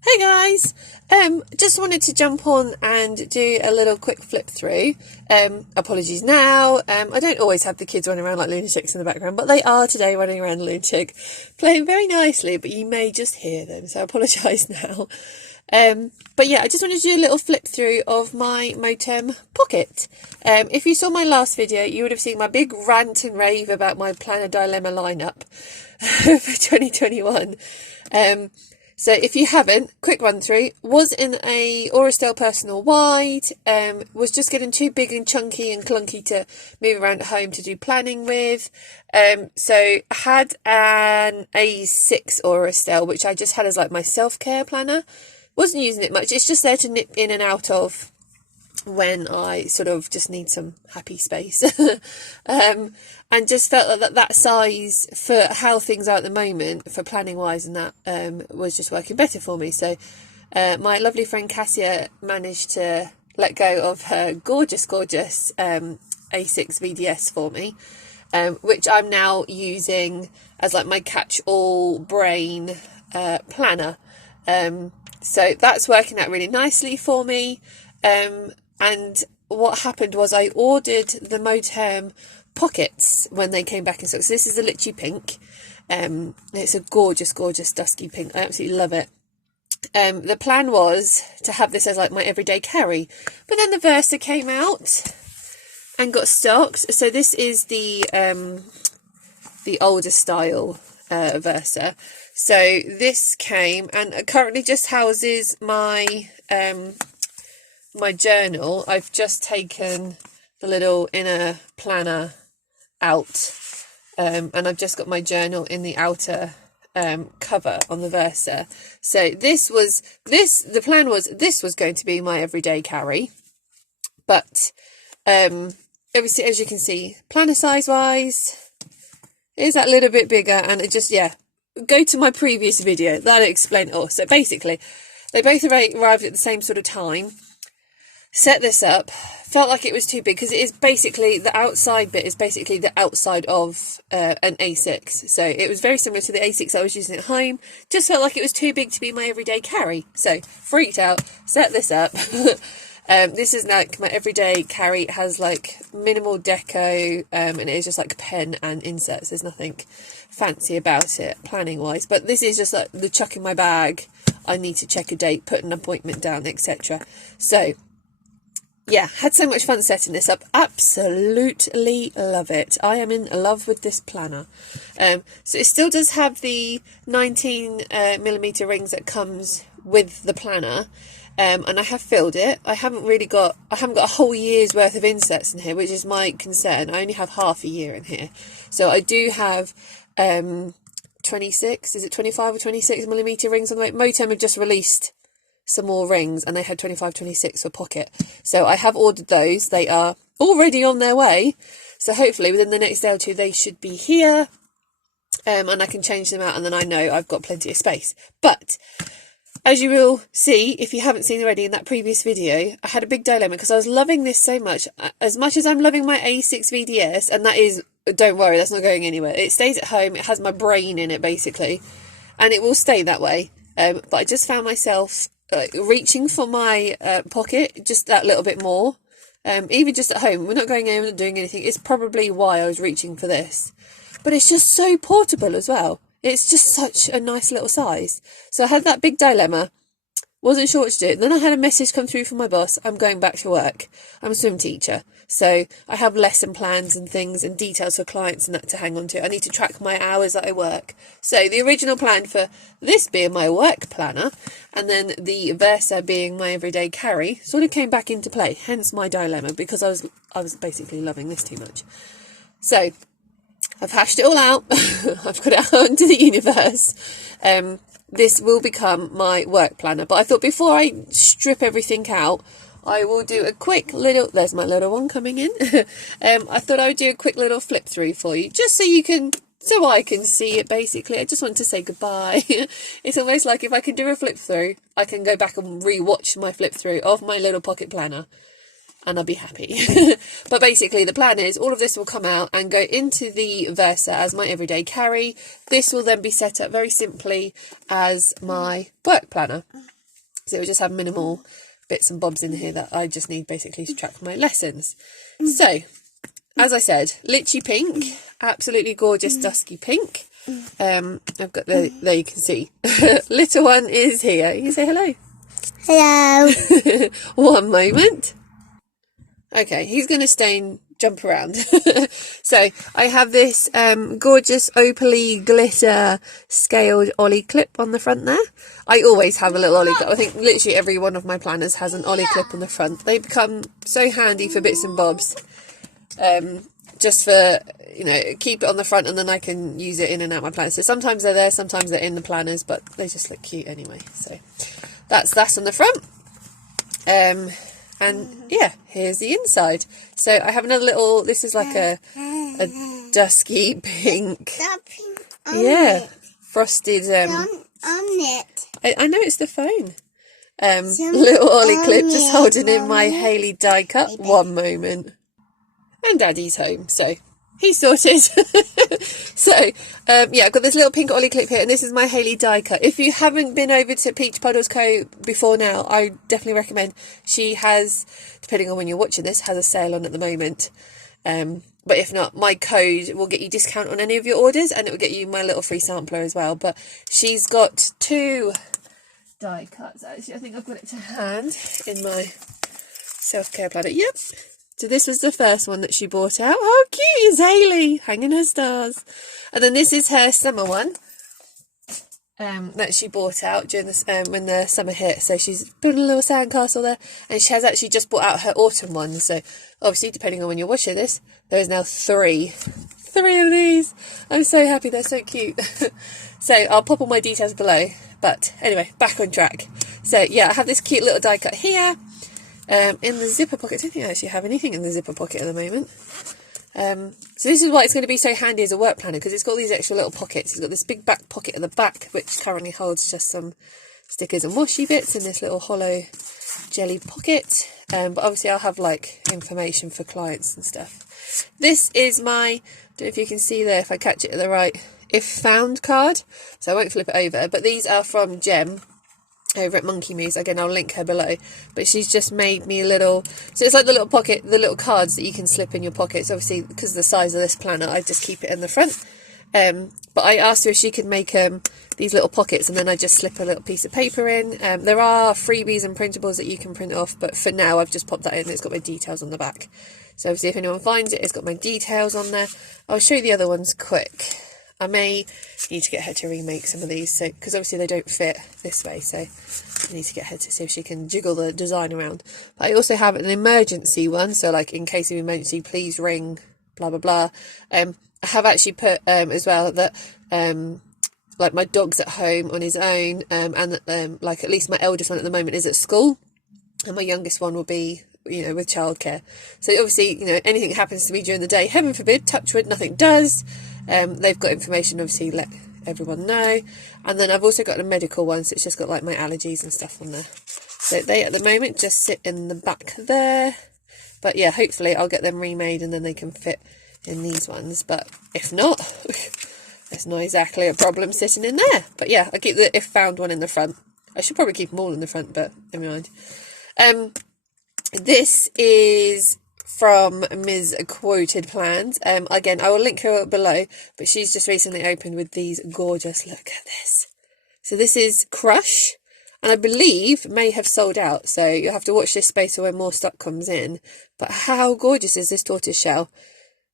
Hey guys, just wanted to jump on and do a little quick flip through. Apologies now, I don't always have the kids running around like lunatics in the background, but they are today running around lunatic, playing very nicely, but you may just hear them, so I apologise now. But yeah, I just wanted to do a little flip through of my moterm pocket. If you saw my last video, you would have seen my big rant and rave about my planner dilemma lineup for 2021. So if you haven't, quick run through, was in a Aurastale Personal Wide, was just getting too big and chunky and clunky to move around at home to do planning with. So I had an A6 Aurastale, which I just had as like my self-care planner. Wasn't using it much, it's just there to nip in and out of when I sort of just need some happy space. And just felt like that size for how things are at the moment for planning wise and that was just working better for me. So my lovely friend Cassia managed to let go of her gorgeous A6 VDS for me, which I'm now using as like my catch-all brain planner. So that's working out really nicely for me. And what happened was I ordered the moterm pockets when they came back in stock. So this is the Litchi Pink. It's a gorgeous dusky pink. I absolutely love it. The plan was to have this as like my everyday carry, but then the Versa came out and got stocked. So this is the older style Versa. So this came and currently just houses my my journal. I've just taken the little inner planner out, and I've just got my journal in the outer cover on the Versa. So the plan was this was going to be my everyday carry, but obviously, as you can see, planner size wise is that little bit bigger, and it just, yeah, go to my previous video, that'll explain it all. So basically they both arrived at the same sort of time. Set this up, felt like it was too big because it is basically, the outside bit is basically the outside of an A6. So it was very similar to the A6 I was using at home. Just felt like it was too big to be my everyday carry. So freaked out, set this up. This is like my everyday carry. It has like minimal deco, and it is just like pen and inserts. There's nothing fancy about it planning wise, but this is just like the chuck in my bag. I need to check a date, put an appointment down, etc. So yeah, had so much fun setting this up. Absolutely love it. I am in love with this planner. So it still does have the 19mm rings that comes with the planner. And I have filled it. I haven't got a whole year's worth of inserts in here, which is my concern. I only have half a year in here. So I do have 26, is it 25 or 26mm rings on the way? Moterm have just released some more rings and they had 25, 26 for pocket. So I have ordered those. They are already on their way. So hopefully within the next day or two, they should be here. And I can change them out, and then I know I've got plenty of space. But as you will see, if you haven't seen already in that previous video, I had a big dilemma because I was loving this so much. As much as I'm loving my A6 VDS, and that is, don't worry, that's not going anywhere. It stays at home. It has my brain in it, basically. And it will stay that way. But I just found myself reaching for my pocket just that little bit more. Even just at home, we're not going in and doing anything. It's probably why I was reaching for this. But it's just so portable as well. It's just such a nice little size. So I had that big dilemma. Wasn't sure what to do. Then I had a message come through from my boss. I'm going back to work. I'm a swim teacher. So I have lesson plans and things and details for clients and that to hang on to. I need to track my hours that I work. So the original plan for this being my work planner and then the Versa being my everyday carry sort of came back into play. Hence my dilemma, because I was basically loving this too much. So I've hashed it all out. I've got it out into the universe. This will become my work planner. But I thought before I strip everything out, I will do a quick little, there's my little one coming in. I thought I would do a quick little flip through for you, just so I can see it basically. I just want to say goodbye. It's almost like if I can do a flip through, I can go back and re-watch my flip through of my little pocket planner. And I'll be happy. But basically the plan is all of this will come out and go into the Versa as my everyday carry. This will then be set up very simply as my work planner. So it will just have minimal bits and bobs in here that I just need basically to track my lessons. So, as I said, Litchi Pink, absolutely gorgeous dusky pink. I've got there you can see. Little one is here. You can say hello. Hello. One moment. Okay, he's going to stay and jump around. So I have this gorgeous opaly glitter scaled ollie clip on the front there. I always have a little ollie clip. I think literally every one of my planners has an ollie clip on the front. They become so handy for bits and bobs. Just for, you know, keep it on the front and then I can use it in and out my planners. So sometimes they're there, sometimes they're in the planners, but they just look cute anyway. So that's on the front. And yeah, here's the inside. So I have another little, this is like a dusky pink. That pink on Yeah, frosted. on it. I know it's the phone. Little ollie clip just holding in my Hayley die cut. One moment. And Daddy's home, so he's sorted. So, yeah, I've got this little pink ollie clip here, and this is my Hayley die cut. If you haven't been over to Peach Puddles Co. before now, I definitely recommend. She has, depending on when you're watching this, has a sale on at the moment. But if not, my code will get you discount on any of your orders, and it will get you my little free sampler as well. But she's got 2 die cuts, actually. I think I've got it to hand in my self-care planner. Yep. So this was the first one that she bought out. How cute is Hayley, hanging her stars. And then this is her summer one that she bought out during this when the summer hit. So she's building a little sandcastle there. And she has actually just bought out her autumn one. So obviously, depending on when you're watching this, there is now 3 of these. I'm so happy, they're so cute. So I'll pop all my details below. But anyway, back on track. So yeah, I have this cute little die cut here. In the zipper pocket. I don't think I actually have anything in the zipper pocket at the moment. So this is why it's going to be so handy as a work planner, because it's got these extra little pockets. It's got this big back pocket at the back, which currently holds just some stickers and washi bits in this little hollow jelly pocket. But obviously I'll have like information for clients and stuff. This is my, I don't know if you can see there, if I catch it at the right, if found card. So I won't flip it over, but these are from Jem over at Monkey Moose. Again, I'll link her below, but she's just made me a little, so it's like the little pocket, the little cards that you can slip in your pockets. Obviously, because of the size of this planner, I just keep it in the front. But I asked her if she could make these little pockets, and then I just slip a little piece of paper in. There are freebies and printables that you can print off, but for now I've just popped that in. It's got my details on the back, so obviously if anyone finds it, it's got my details on there. I'll show you the other ones quick. I may need to get her to remake some of these, so because obviously they don't fit this way, so I need to get her to see if she can jiggle the design around. But I also have an emergency one, so like in case of emergency, please ring, blah blah blah. I have actually put as well that like my dog's at home on his own, and like at least my eldest one at the moment is at school, and my youngest one will be, you know, with childcare. So obviously, you know, anything happens to me during the day, heaven forbid, touch wood, nothing does. They've got information, obviously, let everyone know. And then I've also got a medical one, so it's just got like my allergies and stuff on there. So they at the moment just sit in the back there. But yeah, hopefully I'll get them remade and then they can fit in these ones. But if not, there's not exactly a problem sitting in there. But yeah, I keep the if found one in the front. I should probably keep them all in the front, but never mind. This is from Ms. Quoted Plans. Again, I will link her below, but she's just recently opened with these gorgeous, look at this. So this is Crush, and I believe may have sold out, so you'll have to watch this space for when more stock comes in. But how gorgeous is this tortoise shell?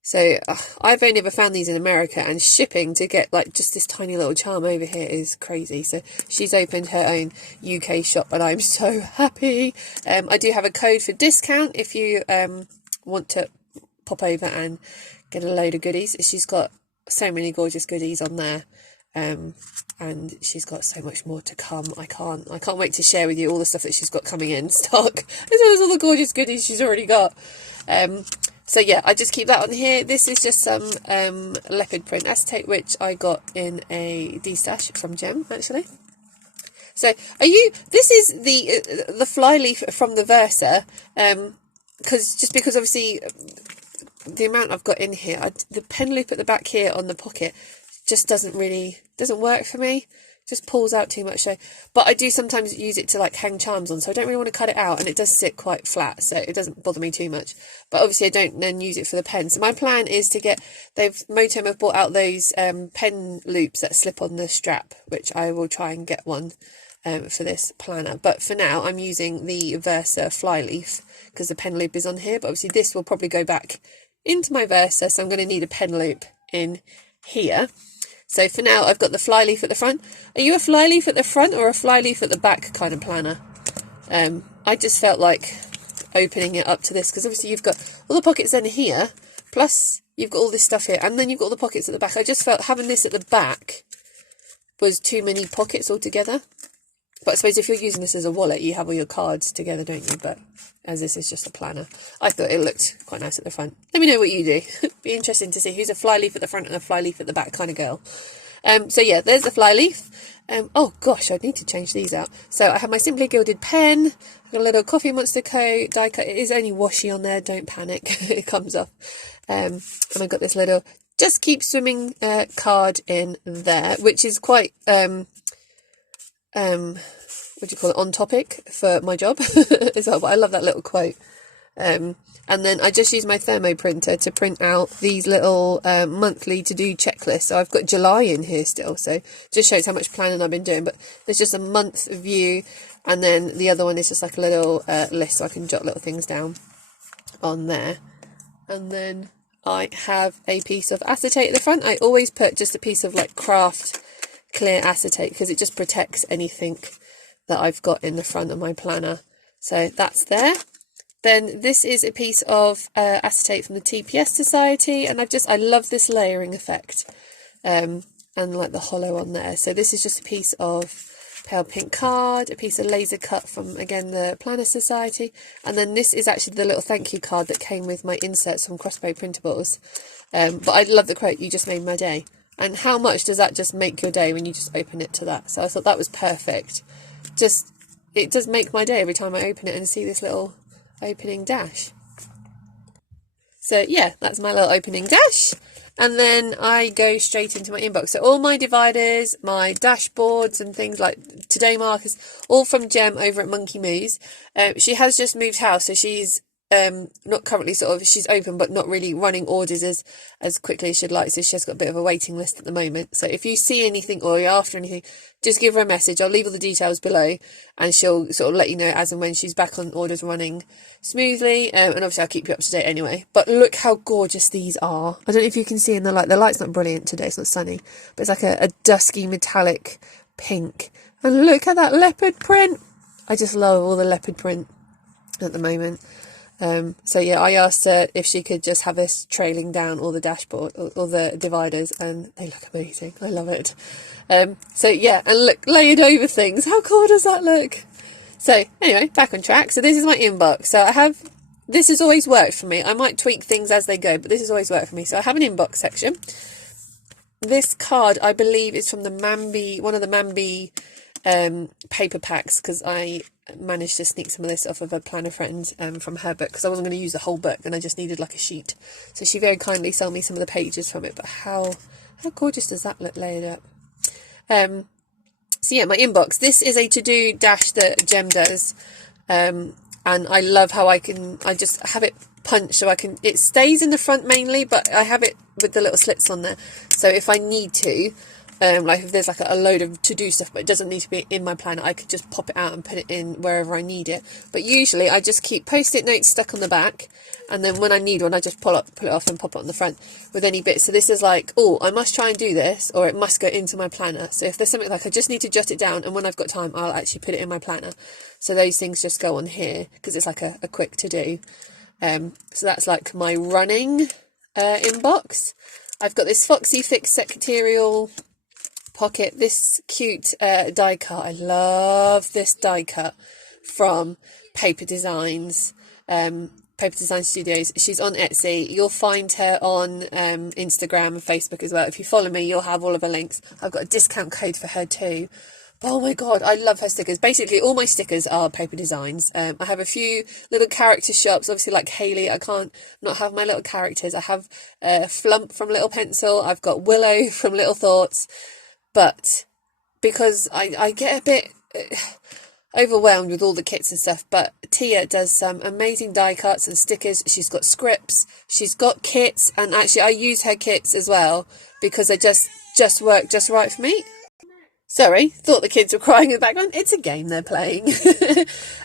So I've only ever found these in America, and shipping to get like just this tiny little charm over here is crazy. So she's opened her own UK shop, and I'm so happy. I do have a code for discount if you want to pop over and get a load of goodies. She's got so many gorgeous goodies on there, and she's got so much more to come. I can't wait to share with you all the stuff that she's got coming in stock, as well as all the gorgeous goodies she's already got. So yeah, I just keep that on here. This is just some leopard print acetate, which I got in a D-stash from Jem, actually. So this is the fly leaf from the Versa, because obviously the amount I've got in here, the pen loop at the back here on the pocket just doesn't work for me. just pulls out too much. So, but I do sometimes use it to like hang charms on, so I don't really want to cut it out, and it does sit quite flat, so it doesn't bother me too much. But obviously I don't then use it for the pen. So my plan is to get, moterm have bought out those pen loops that slip on the strap, which I will try and get one for this planner. But for now I'm using the Versa flyleaf because the pen loop is on here, but obviously this will probably go back into my Versa, so I'm going to need a pen loop in here. So for now, I've got the flyleaf at the front. Are you a flyleaf at the front or a flyleaf at the back kind of planner? I just felt like opening it up to this because obviously you've got all the pockets in here, plus you've got all this stuff here, and then you've got all the pockets at the back. I just felt having this at the back was too many pockets altogether. But I suppose if you're using this as a wallet, you have all your cards together, don't you? But as this is just a planner, I thought it looked quite nice at the front. Let me know what you do. Be interesting to see who's a flyleaf at the front and a flyleaf at the back kind of girl. So yeah, there's the flyleaf. Oh gosh, I need to change these out. So I have my Simply Gilded pen. I've got a little Coffee Monster Co. die cut. It is only washi on there, don't panic. It comes off. And I've got this little Just Keep Swimming card in there, which is quite what do you call it, on topic for my job as well. But I love that little quote. And then I just use my thermo printer to print out these little monthly to-do checklists. So I've got July in here still, so just shows how much planning I've been doing. But there's just a month view, and then the other one is just like a little list, so I can jot little things down on there. And then I have a piece of acetate at the front. I always put just a piece of like craft clear acetate because it just protects anything that I've got in the front of my planner. So that's there. Then this is a piece of acetate from the TPS Society, and I love this layering effect and like the hollow on there. So this is just a piece of pale pink card, a piece of laser cut from, again, the Planner Society, and then this is actually the little thank you card that came with my inserts from Crossbow Printables. But I love the quote, "You just made my day." And how much does that just make your day when you just open it to that? So I thought that was perfect. It does make my day every time I open it and see this little opening dash. So yeah, that's my little opening dash. And then I go straight into my inbox. So all my dividers, my dashboards and things like today markers, all from Jem over at Monkey Moose. She has just moved house, so she's not currently she's open but not really running orders as quickly as she'd like, so she has got a bit of a waiting list at the moment. So if you see anything or you're after anything, just give her a message. I'll leave all the details below and she'll sort of let you know as and when she's back on orders running smoothly, and obviously I'll keep you up to date anyway. But look how gorgeous these are. I don't know if you can see in the light. The light's not brilliant today, it's not sunny, but it's like a dusky metallic pink. And look at that leopard print. I just love all the leopard print at the moment. So yeah, I asked her if she could just have us trailing down all the dashboard, all the dividers, and they look amazing. I love it. So yeah, and look, layered over things. How cool does that look? So anyway, back on track. So this is my inbox. So this has always worked for me. I might tweak things as they go, but this has always worked for me. So I have an inbox section. This card, I believe, is from the Mambi, one of the Mambi paper packs, because I managed to sneak some of this off of a planner friend from her book, because I wasn't going to use the whole book and I just needed like a sheet. So she very kindly sold me some of the pages from it. But how gorgeous does that look layered up? So yeah, my inbox. This is a to-do dash that Jem does, and I love how I just have it punched so it stays in the front mainly, but I have it with the little slits on there. So if I need to, like if there's like a load of to-do stuff but it doesn't need to be in my planner, I could just pop it out and put it in wherever I need it. But usually I just keep post-it notes stuck on the back, and then when I need one I just pull it off and pop it on the front with any bits. So this is like, oh, I must try and do this, or it must go into my planner. So if there's something like I just need to jot it down, and when I've got time I'll actually put it in my planner. So those things just go on here because it's like a quick to-do. So that's like my running inbox. I've got this Foxy Fix secretarial pocket, this cute die cut. I love this die cut from Paper Designs Studios. She's on Etsy. You'll find her on Instagram and Facebook as well. If you follow me, you'll have all of her links. I've got a discount code for her too. Oh my god, I love her stickers. Basically all my stickers are Paper Designs. I have a few little character shops, obviously like Hayley. I can't not have my little characters. I have Flump from Little Pencil. I've got Willow from Little Thoughts. But because I get a bit overwhelmed with all the kits and stuff, but Tia does some amazing die cuts and stickers. She's got scripts, she's got kits, and actually I use her kits as well because they just work just right for me. Sorry, thought the kids were crying in the background. It's a game they're playing.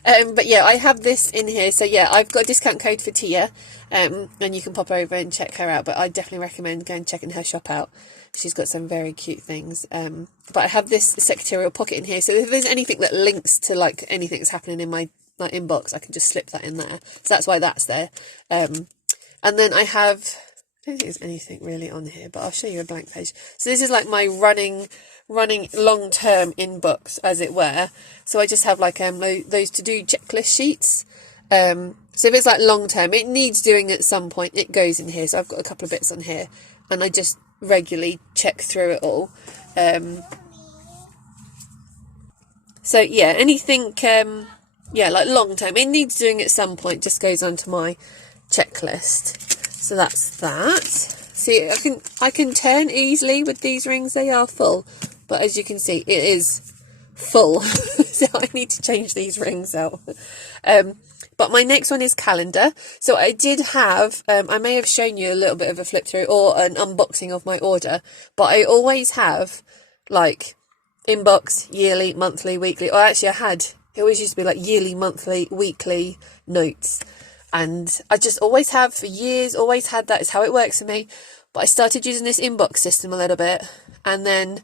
But yeah, I have this in here. So yeah, I've got a discount code for Tia, and you can pop over and check her out. But I definitely recommend going and checking her shop out. She's got some very cute things. But I have this secretarial pocket in here. So if there's anything that links to like anything that's happening in my inbox, I can just slip that in there. So that's why that's there. And then I have, I don't think there's anything really on here, but I'll show you a blank page. So this is like my running long-term in books, as it were. So I just have like those to-do checklist sheets. So if it's like long-term, it needs doing at some point, it goes in here. So I've got a couple of bits on here, and I just regularly check through it all. So yeah, anything like long-term, it needs doing at some point, just goes onto my checklist. So that's that. See, I can turn easily with these rings. They are full, but as you can see, it is full. So I need to change these rings out. But my next one is calendar. So I did have, I may have shown you a little bit of a flip through or an unboxing of my order, but I always have like inbox, yearly, monthly, weekly, or actually it always used to be like yearly, monthly, weekly notes. And I just always have for years, always had that. It's how it works for me. But I started using this inbox system a little bit, and then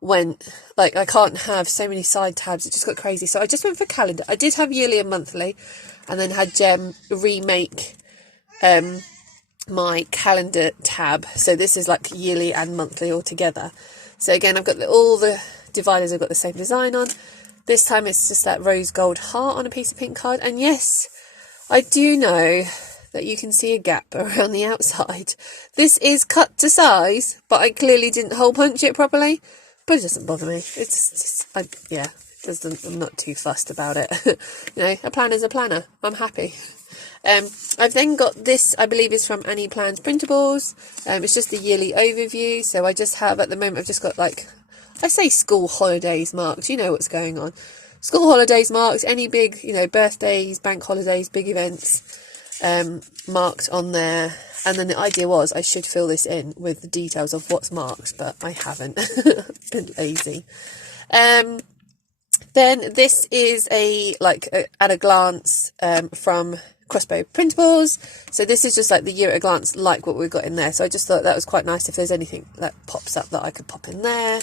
went like, I can't have so many side tabs. It just got crazy. So I just went for calendar. I did have yearly and monthly, and then had Jem remake my calendar tab. So this is like yearly and monthly all together. So again, I've got all the dividers have got the same design on. This time it's just that rose gold heart on a piece of pink card. And yes, I do know that you can see a gap around the outside. This is cut to size, but I clearly didn't hole punch it properly. But it doesn't bother me. It's just, I'm not too fussed about it. You know, a planner's a planner. I'm happy. I've then got this, I believe is from Annie Plans Printables. It's just the yearly overview. So I just have, at the moment, I've just got like, I say school holidays marked. You know what's going on. School holidays marked, any big, birthdays, bank holidays, big events, marked on there. And then the idea was I should fill this in with the details of what's marked, but I haven't. Been lazy. Then this is at a glance from Crossbow Printables. So this is just like the year at a glance, like what we've got in there. So I just thought that was quite nice if there's anything that pops up that I could pop in there.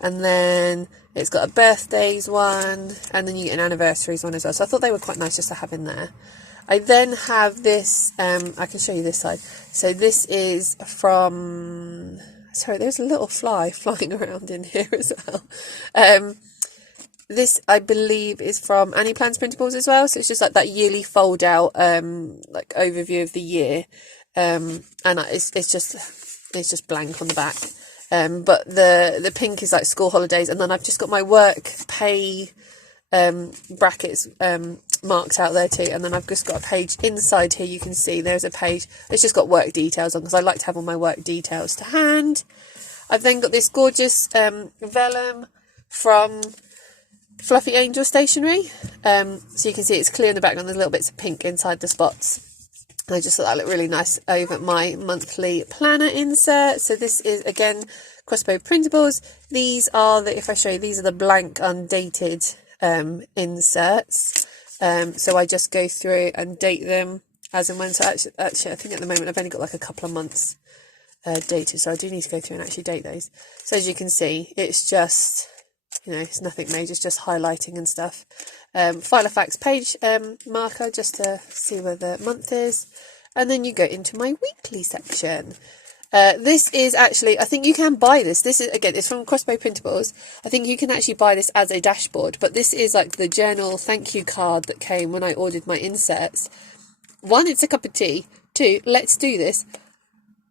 And then it's got a birthdays one, and then you get an anniversaries one as well. So I thought they were quite nice just to have in there. I then have this, I can show you this side. So this is from, sorry, there's a little fly flying around in here as well. This, I believe, is from Annie Plans Printables as well. So it's just like that yearly fold out, like overview of the year. And it's just blank on the back. But the pink is like school holidays, and then I've just got my work pay brackets marked out there too, and then I've just got a page inside here. You can see there's a page, it's just got work details on, because I like to have all my work details to hand. I've then got this gorgeous vellum from Fluffy Angel Stationery. So you can see it's clear in the background, there's little bits of pink inside the spots. And I just thought that looked really nice over my monthly planner insert. So this is, again, Crossbow Printables. These are if I show you, these are the blank undated inserts. So I just go through and date them as and when. So actually, I think at the moment I've only got like a couple of months dated. So I do need to go through and actually date those. So as you can see, it's just, it's nothing major. It's just highlighting and stuff. Filofax page marker just to see where the month is, and then you go into my weekly section. This is actually, I think you can buy this. This is, again, it's from Crossbow Printables. I think you can actually buy this as a dashboard, but this is like the journal thank you card that came when I ordered my inserts. One, it's a cup of tea. Two, let's do this.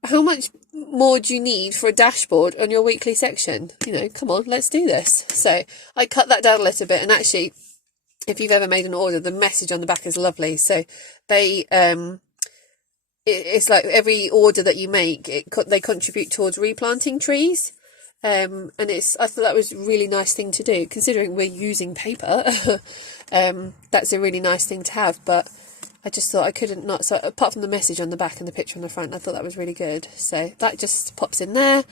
How much more do you need for a dashboard on your weekly section? Come on, let's do this. So I cut that down a little bit, and actually, if you've ever made an order, the message on the back is lovely. So they, it's like every order that you make, they contribute towards replanting trees. and I thought that was a really nice thing to do, considering we're using paper. That's a really nice thing to have, but I just thought I couldn't not. So apart from the message on the back and the picture on the front, I thought that was really good. So that just pops in there.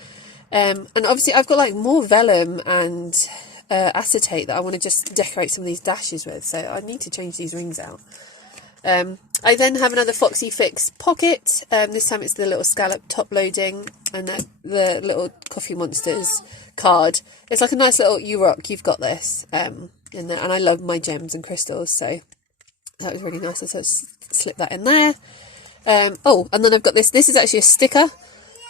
And obviously I've got like more vellum and acetate that I want to just decorate some of these dashes with. So I need to change these rings out. I then have another Foxy Fix pocket. This time it's the little scallop top loading and the little Coffee Monsters card. It's like a nice little "you rock, you've got this" in there. And I love my gems and crystals, so that was really nice. So slip that in there. Oh, and then I've got this. This is actually a sticker.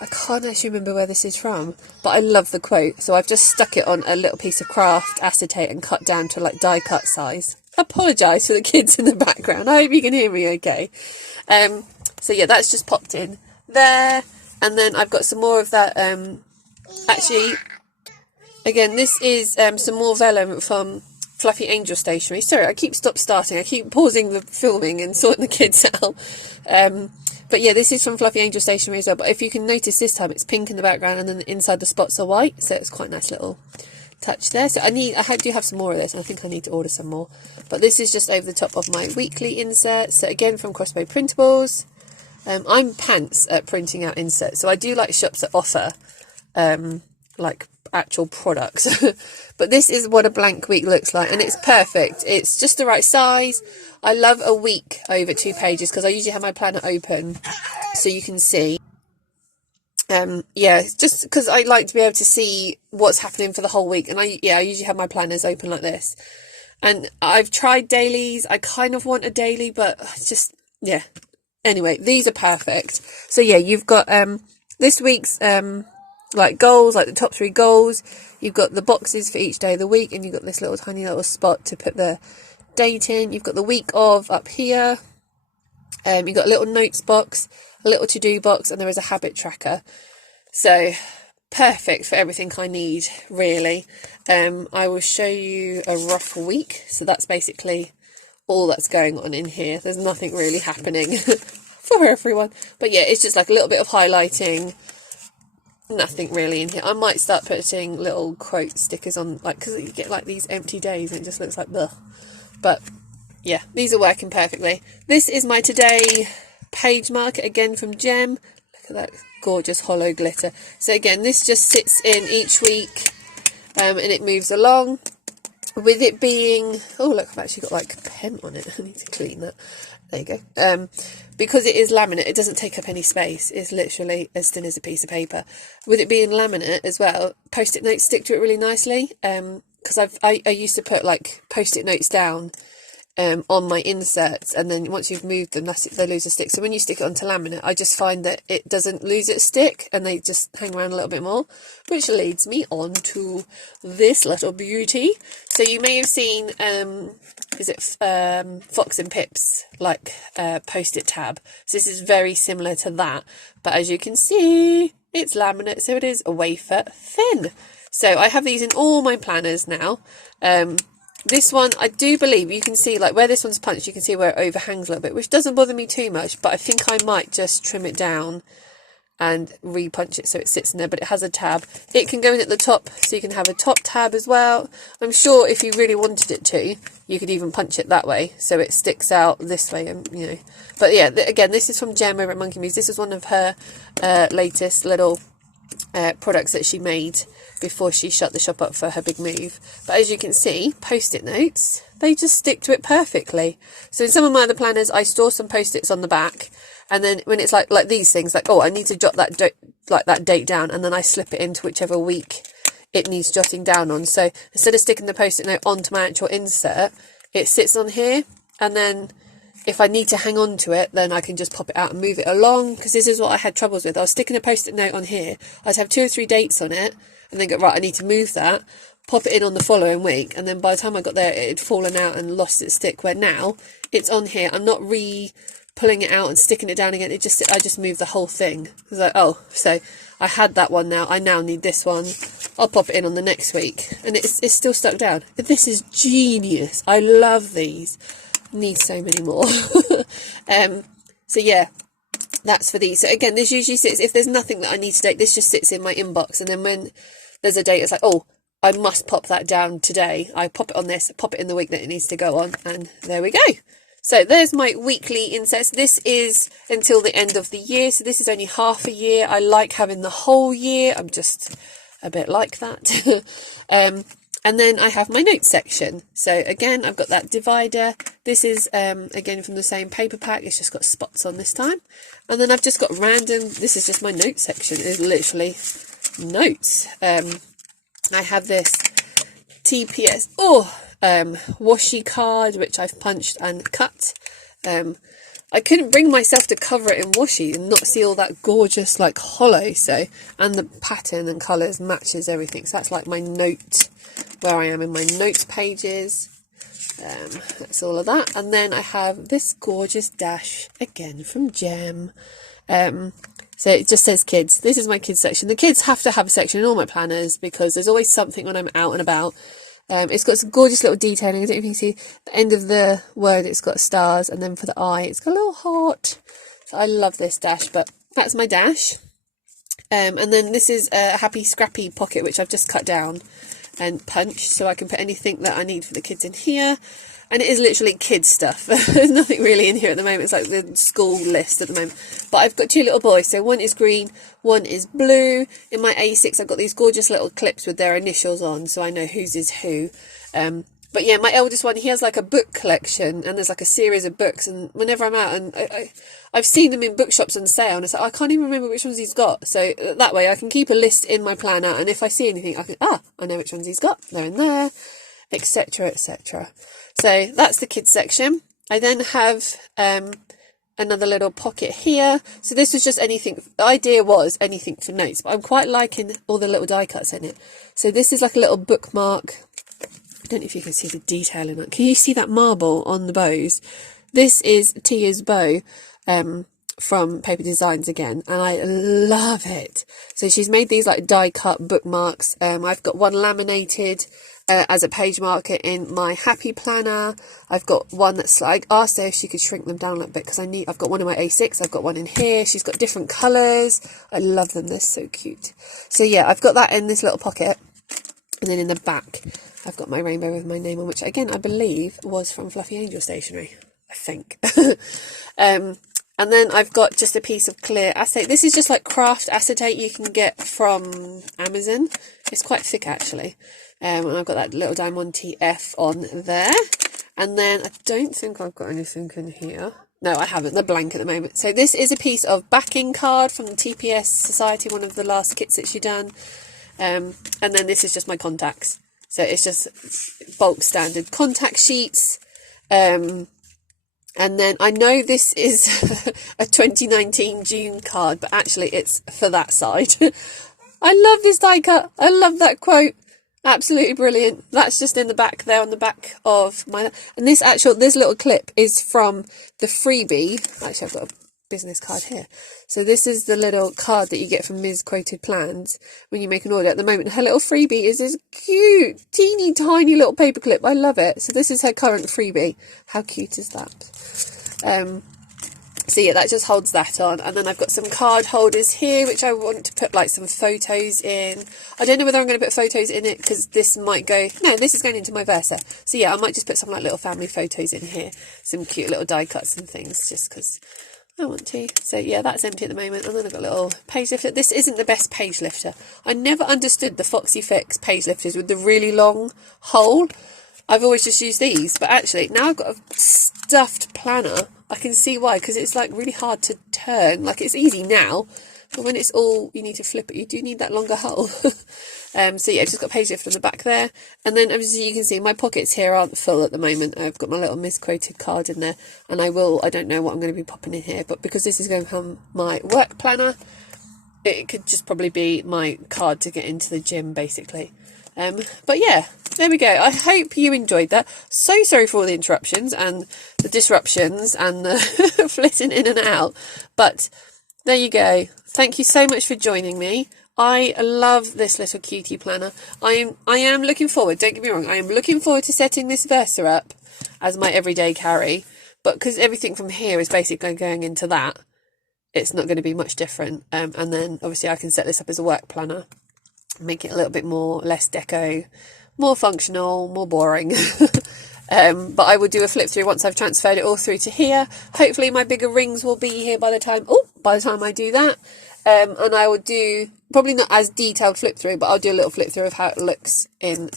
I can't actually remember where this is from, but I love the quote. So I've just stuck it on a little piece of craft acetate and cut down to like die cut size. Apologise for the kids in the background. I hope you can hear me okay. So yeah, that's just popped in there. And then I've got some more of that. Actually, again, this is some more vellum from Fluffy Angel Stationery. Sorry, I keep starting. I keep pausing the filming and sorting the kids out. But yeah, this is from Fluffy Angel Stationery as well. But if you can notice this time, it's pink in the background and then inside the spots are white. So it's quite a nice little touch there. So I do have some more of this, and I think I need to order some more. But this is just over the top of my weekly insert. So again, from Crossbow Printables. I'm pants at printing out inserts. So I do like shops that offer like actual products. But this is what a blank week looks like, and it's perfect. It's just the right size. I love a week over 2 pages because I usually have my planner open so you can see. Yeah, just because I like to be able to see what's happening for the whole week. And I usually have my planners open like this. And I've tried dailies. I kind of want a daily, but just, yeah. Anyway, these are perfect. So yeah, you've got this week's like goals, like the top 3 goals. You've got the boxes for each day of the week, and you've got this little tiny little spot to put the date in. You've got the week of up here. You've got a little notes box, a little to-do box, and there is a habit tracker. So perfect for everything I need, really. I will show you a rough week. So that's basically all that's going on in here. There's nothing really happening for everyone. But yeah, it's just like a little bit of highlighting. Nothing really in here. I might start putting little quote stickers on, like, because you get like these empty days and it just looks like ugh. But yeah, these are working perfectly. This is my today page marker, again from Gem. Look at that gorgeous hollow glitter. So again, this just sits in each week and it moves along. With it being, oh look, I've actually got like a pen on it. I need to clean that. There you go. Because it is laminate, it doesn't take up any space. It's literally as thin as a piece of paper. With it being laminate as well, post-it notes stick to it really nicely. Because I used to put like post-it notes down on my inserts, and then once you've moved them, they lose a stick. So when you stick it onto laminate, I just find that it doesn't lose its stick, and they just hang around a little bit more, which leads me on to this little beauty. So you may have seen, is it Fox and Pip's like post-it tab? So this is very similar to that, but as you can see, it's laminate, so it is a wafer thin. So I have these in all my planners now. This one, I do believe you can see, like where this one's punched, you can see where it overhangs a little bit, which doesn't bother me too much, but I think I might just trim it down and re-punch it so it sits in there. But it has a tab. It can go in at the top, so you can have a top tab as well. I'm sure if you really wanted it to, you could even punch it that way so it sticks out this way, and you know. But yeah, again, this is from Gem over at Monkey Moves. This is one of her latest little products that she made before she shut the shop up for her big move. But as you can see, post-it notes, they just stick to it perfectly. So in some of my other planners, I store some post-its on the back, and then when it's like these things, like, oh, I need to jot that date down, and then I slip it into whichever week it needs jotting down on. So instead of sticking the post-it note onto my actual insert, it sits on here, and then if I need to hang on to it, then I can just pop it out and move it along, because this is what I had troubles with. I was sticking a post-it note on here, I'd have 2 or 3 dates on it, and then go, right, I need to move that, pop it in on the following week, and then by the time I got there, it had fallen out and lost its stick, where now it's on here. I'm not pulling it out and sticking it down again. I just moved the whole thing. I was like, oh, so I had that one now. I now need this one. I'll pop it in on the next week. And it's still stuck down. This is genius. I love these. Need so many more. So yeah, that's for these. So again, this usually sits, if there's nothing that I need to date, this just sits in my inbox, and then when there's a date, it's like, oh, I must pop that down today. I pop it on this, pop it in the week that it needs to go on, and there we go. So there's my weekly insets. This is until the end of the year, so this is only half a year. I like having the whole year. I'm just a bit like that. And then I have my notes section. So again, I've got that divider. This is, again, from the same paper pack. It's just got spots on this time. And then I've just got random, this is just my notes section. It's literally notes. I have this TPS, washi card, which I've punched and cut. I couldn't bring myself to cover it in washi and not see all that gorgeous, like, hollow. So, and the pattern and colours matches everything. So that's like my note, where I am in my notes pages. That's all of that. And then I have this gorgeous dash, again, from Gem. So it just says kids. This is my kids section. The kids have to have a section in all my planners because there's always something when I'm out and about. It's got some gorgeous little detailing. I don't know if you can see the end of the word, it's got stars, and then for the eye, it's got a little heart. So I love this dash, but that's my dash. And then this is a happy scrappy pocket, which I've just cut down and punched, so I can put anything that I need for the kids in here. And it is literally kids stuff. There's nothing really in here at the moment. It's like the school list at the moment. But I've got two little boys. So one is green, one is blue. In my A6, I've got these gorgeous little clips with their initials on, so I know whose is who. But yeah, my eldest one, he has like a book collection, and there's like a series of books. And whenever I'm out, and I've seen them in bookshops on sale, and it's like, I can't even remember which ones he's got. So that way I can keep a list in my planner. And if I see anything, I know which ones he's got. They're in there, etc., etc. So that's the kids section. I then have another little pocket here. So this was just anything. The idea was anything to notes, but I'm quite liking all the little die cuts in it. So this is like a little bookmark. I don't know if you can see the detail in it. Can you see that marble on the bows? This is Tia's bow from Paper Designs again, and I love it. So she's made these like die cut bookmarks. I've got one laminated as a page marker in my happy planner. I've got one that's like, I asked her if she could shrink them down a little bit because I've got one in my A6, I've got one in here. She's got different colours. I love them, they're so cute. So yeah, I've got that in this little pocket. And then in the back, I've got my rainbow with my name on, which again, I believe was from Fluffy Angel Stationery, I think. And then I've got just a piece of clear acetate. This is just like craft acetate you can get from Amazon. It's quite thick actually. And I've got that little Diamante F on there. And then I don't think I've got anything in here. No, I haven't. They're blank at the moment. So this is a piece of backing card from the TPS Society, one of the last kits that she done. And then this is just my contacts. So it's just bulk standard contact sheets. And then I know this is a 2019 June card, but actually it's for that side. I love this die cut. I love that quote. Absolutely brilliant. That's just in the back there on the back of my... And this little clip is from the freebie. Actually, I've got a business card here. So this is the little card that you get from Ms. Quoted Plans when you make an order. At the moment, her little freebie is this cute, teeny tiny little paper clip. I love it. So this is her current freebie. How cute is that? So yeah, that just holds that on. And then I've got some card holders here, which I want to put like some photos in. I don't know whether I'm going to put photos in it because this might go... No, this is going into my Versa. So yeah, I might just put some like little family photos in here. Some cute little die cuts and things just because I want to. So yeah, that's empty at the moment. And then I've got a little page lifter. This isn't the best page lifter. I never understood the Foxy Fix page lifters with the really long hole. I've always just used these. But actually, now I've got a stuffed planner, I can see why, because it's like really hard to turn. Like it's easy now, but when it's all, you need to flip it, you do need that longer hole. So yeah, I've just got a page lift on the back there. And then as you can see, my pockets here aren't full at the moment. I've got my little misquoted card in there, and I don't know what I'm going to be popping in here, but because this is going to become my work planner, it could just probably be my card to get into the gym basically. But yeah, there we go. I hope you enjoyed that. So sorry for all the interruptions and the disruptions and the flitting in and out. But there you go. Thank you so much for joining me. I love this little cutie planner. I am looking forward, don't get me wrong, I am looking forward to setting this Versa up as my everyday carry. But because everything from here is basically going into that, it's not going to be much different. And then obviously I can set this up as a work planner. make it a little bit more, less deco, more functional, more boring. But I will do a flip through once I've transferred it all through to here. Hopefully my bigger rings will be here by the time I do that. And I will do, probably not as detailed flip through, but I'll do a little flip through of how it looks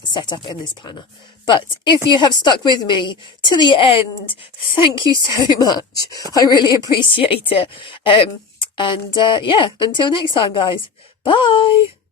set up in this planner. But if you have stuck with me to the end, thank you so much. I really appreciate it. Yeah, until next time, guys. Bye.